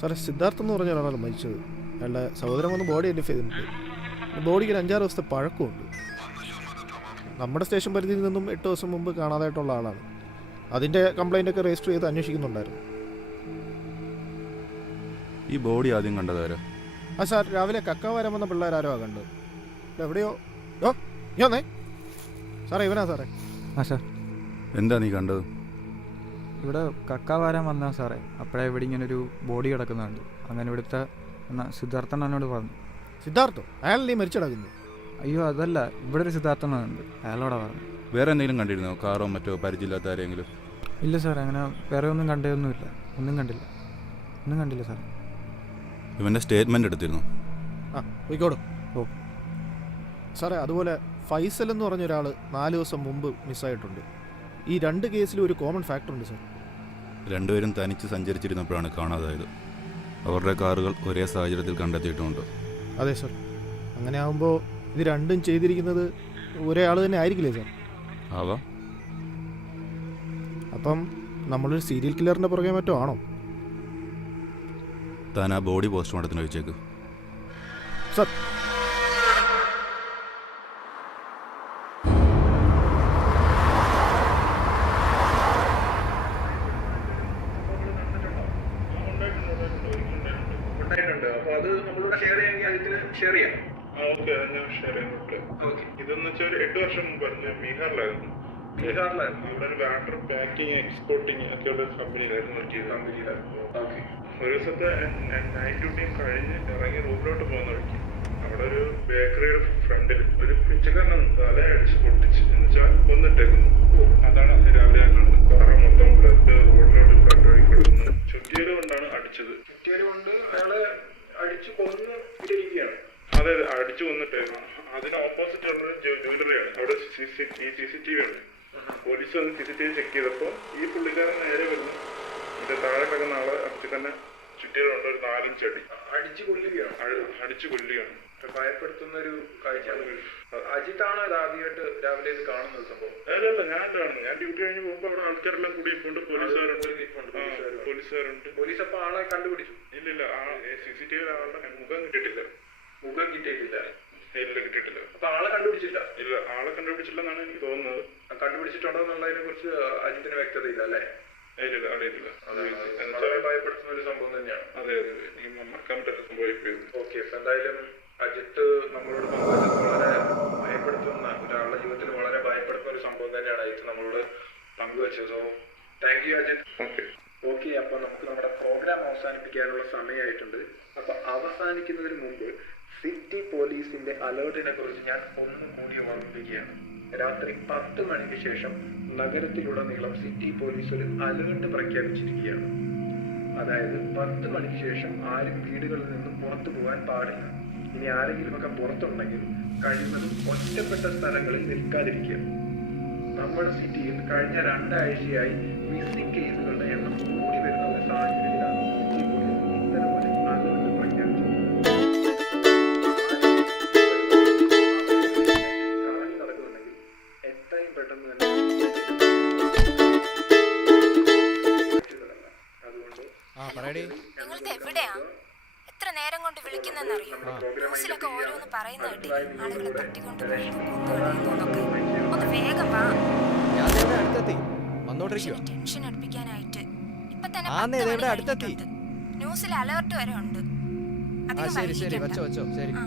സാറേ, സിദ്ധാർത്ഥ് എന്ന് പറഞ്ഞ ഒരാളാണ് മരിച്ചത്. അയാളുടെ സഹോദരൻ വന്ന് ബോഡി ഐഡൻറ്റിഫൈ ചെയ്തിട്ടുണ്ട്. ബോഡിക്ക് ഒരു 5-6 ദിവസത്തെ പഴക്കമുണ്ട്. നമ്മുടെ സ്റ്റേഷൻ പരിധിയിൽ നിന്നും 8 ദിവസം മുമ്പ് കാണാതായിട്ടുള്ള ആളാണ്. അതിൻ്റെ കംപ്ലൈൻ്റൊക്കെ രജിസ്റ്റർ ചെയ്ത് അന്വേഷിക്കുന്നുണ്ടായിരുന്നു. ഈ ബോഡി ആദ്യം കണ്ടതാരോ? സാർ, രാവിലെ കക്കാവാരം വന്ന പിള്ളേരാരോ കണ്ടത്. എവിടെയോ ഞാനേ സാറേ, ഇവനാ സാറേ. സാർ, എന്താ നീ കണ്ടത്? ഇവിടെ കക്കാവാരം വന്നാ സാറേ. അപ്പോഴേ ഇവിടെ ഇങ്ങനെ ഒരു ബോഡി കിടക്കുന്നുണ്ട്. അങ്ങനെ ഇവിടുത്തെ സിദ്ധാർത്ഥൻ എന്നോട് പറഞ്ഞു. സിദ്ധാർത്ഥോ? അയാളല്ലേ മരിച്ചടക്കുന്നു? അയ്യോ, അതല്ല, ഇവിടെ ഒരു സിദ്ധാർത്ഥനുണ്ട്, അയാളോടാ പറഞ്ഞു. വേറെ എന്തെങ്കിലും കണ്ടിരുന്നോ? കാറോ മറ്റോ പരിചയമില്ലാത്ത ആരെങ്കിലും? ഇല്ല സാറേ, അങ്ങനെ വേറെ ഒന്നും കണ്ടതൊന്നുമില്ല. ഒന്നും കണ്ടില്ല സാറേ. ഇവൻ്റെ സ്റ്റേറ്റ്മെൻറ്റ് എടുത്തിരുന്നു? പോയിക്കോടും. സാറേ, അതുപോലെ ഫൈസൽ എന്ന് പറഞ്ഞ ഒരാൾ 4 ദിവസം മുമ്പ് മിസ്സായിട്ടുണ്ട്. ഈ 2 കേസിലും ഒരു കോമൺ ഫാക്ടർ ഉണ്ട് സാർ. രണ്ടുപേരും തനിച്ച് സഞ്ചരിച്ചിരുന്നപ്പോഴാണ് കാണാതായത്. അവരുടെ കാറുകൾ ഒരേ സാഹചര്യത്തിൽ കണ്ടെത്തിയിട്ടുമുണ്ട്. അതെ സാർ. അങ്ങനെ ആകുമ്പോൾ ഇത് രണ്ടും ചെയ്തിരിക്കുന്നത് ഒരേ ആൾ തന്നെ ആയിരിക്കില്ലേ സാർ? ആവാം. അപ്പം നമ്മളൊരു സീരിയൽ കില്ലറിൻ്റെ പുറകെ മറ്റോ ആണോ? താൻ ആ ബോഡി പോസ്റ്റ്മോർട്ടത്തിന് വെച്ചേക്ക് സാർ. ഇതെന്ന് വെച്ചാൽ ഒരു 8 വർഷം മുമ്പായിരുന്നു. ബീഹാറിലായിരുന്നു. ഇവിടെ ഒരു ബാറ്റർ പാക്കിങ് എക്സ്പോർട്ടിങ് ഒക്കെ ഉള്ള കമ്പനിയിലായിരുന്നു. ഒരു ദിവസത്തെ നൈറ്റ് ഡ്യൂട്ടിയും കഴിഞ്ഞ് ഇറങ്ങി റൂമിലോട്ട് പോകുന്ന വഴിക്ക് അവിടെ ഒരു ബേക്കറിയുടെ ഫ്രണ്ടിൽ ഒരു പിച്ചക്കാരൻ തല അടിച്ച് പൊട്ടിച്ച് എന്ന് വെച്ചാൽ കൊന്നിട്ടേക്കുന്നു. അതാണ് രാവിലെ കാറ് മൊത്തം ബ്ലഡ് റോഡിലോട്ട് ഫ്രണ്ട് വഴി കിടന്നു. ചുറ്റിയത് കൊണ്ടാണ് അടിച്ചത്. ചുറ്റിയത് കൊണ്ട് അയാളെ അടിച്ച് കൊന്ന് ഇരിക്കുകയാണ്. അതെ, അടിച്ചു കൊന്നിട്ടായിരുന്നു. അതിന് ഓപ്പോസിറ്റ് ഉള്ള ജ്വല്ലറിയാണ്. അവിടെ CCTV ഉണ്ട്. പോലീസ് വന്ന് CCTV ചെക്ക് ചെയ്തപ്പോൾ ഈ പുള്ളിക്കാരൻ നേരെ വരുന്നു. ഇത് താഴെ കിടക്കുന്ന ആളെ അടിച്ച് തന്നെ ചുറ്റികളുണ്ട്. ഒരു 4 ഇഞ്ച് അടി. അടിച്ചു കൊല്ലുകയാണ്. ഭയപ്പെടുത്തുന്ന ഒരു കാഴ്ചയാണ്. അജിത്താണോ ഇത് ആദ്യമായിട്ട് രാവിലെ ഇത് കാണുന്നത് സംഭവം? അല്ലല്ല, ഞാനാണ്. ഞാൻ ഡ്യൂട്ടി കഴിഞ്ഞ് പോകുമ്പോൾ അവിടെ ആൾക്കാരെല്ലാം കൂടി ഇപ്പോണ്ട്. പോലീസുകാരുണ്ട്. പോലീസ് അപ്പൊ ആളെ കണ്ടുപിടിച്ചു? ഇല്ലില്ല, CCTV ആളുടെ മുഖം കിട്ടിയിട്ടില്ല. കിട്ടിയിട്ടില്ല. അപ്പൊ ആളെ കണ്ടുപിടിച്ചില്ല? ഇല്ല, ആളെ കണ്ടുപിടിച്ചില്ലെന്നാണ് എനിക്ക് തോന്നുന്നത്. കണ്ടുപിടിച്ചിട്ടുണ്ടോ എന്നുള്ളതിനെ കുറിച്ച് അജിത്തിന് വ്യക്തതയില്ല അല്ലേ? ഇല്ല, അറിയത്തില്ല. ഭയപ്പെടുത്തുന്ന ഒരു സംഭവം തന്നെയാണ്. അതെ, എനിക്ക് മറക്കാൻ പറ്റാത്ത സംഭവം. ഓക്കെ, അപ്പൊ എന്തായാലും അജിത്ത് നമ്മളോട് പങ്കുവച്ചത് വളരെ ഭയപ്പെടുത്തുന്ന, ഒരാളുടെ ജീവിതത്തിൽ വളരെ ഭയപ്പെടുത്തുന്ന ഒരു സംഭവം തന്നെയാണ് അജിത്ത് നമ്മളോട് പങ്കുവച്ചത്. So thank you Ajith. Okay, അപ്പൊ നമുക്ക് നമ്മുടെ പ്രോഗ്രാം അവസാനിപ്പിക്കാനുള്ള സമയമായിട്ടുണ്ട്. അപ്പൊ അവസാനിക്കുന്നതിന് മുമ്പ് സിറ്റി പോലീസിന്റെ അലേർട്ടിനെ കുറിച്ച് ഞാൻ ഒന്നും കൂടി ഓർമ്മിപ്പിക്കുകയാണ്. രാത്രി 10 മണിക്ക് ശേഷം നഗരത്തിലുടനീളം സിറ്റി പോലീസ് ഒരു അലേർട്ട് പ്രഖ്യാപിച്ചിരിക്കുകയാണ്. അതായത് 10 മണിക്ക് ശേഷം ആരും വീടുകളിൽ നിന്നും പുറത്തു പോകാൻ പാടില്ല. ഇനി ആരെങ്കിലുമൊക്കെ പുറത്തുണ്ടെങ്കിൽ കഴിയുന്നതും ഒറ്റപ്പെട്ട സ്ഥലങ്ങളിൽ നിൽക്കാതിരിക്കുക. നമ്മുടെ സിറ്റിയിൽ കഴിഞ്ഞ 2 ആഴ്ചയായി മിസ്സിംഗ് കേസുകളുടെ എണ്ണം കൂടി വരുന്ന ഒരു സാഹചര്യത്തിലാണ് സിറ്റി പോലീസ് ഇത്തരം ഒരു അലേർട്ട് പ്രഖ്യാപിച്ചത്. എത്ര നേരം കൊണ്ട് വിളിക്കുന്നെന്നറിയോ? ന്യൂസിലൊക്കെ ഓരോന്ന് പറയുന്ന കേട്ടില്ലേ, ആളുകളെ തട്ടിക്കൊണ്ട് പോകുന്നു, കൊന്നുകളയുന്നു എന്നൊക്കെ. ഒന്ന് വേഗം വാ. ടെൻഷൻ അടുപ്പിക്കാനായിട്ട് ഇപ്പൊ തന്നെ 10 മണി കഴിഞ്ഞിട്ടുണ്ട്. ന്യൂസിൽ അലേർട്ട് വരെ ഉണ്ട്. അധികം വൈകിക്കണ്ട. ആ.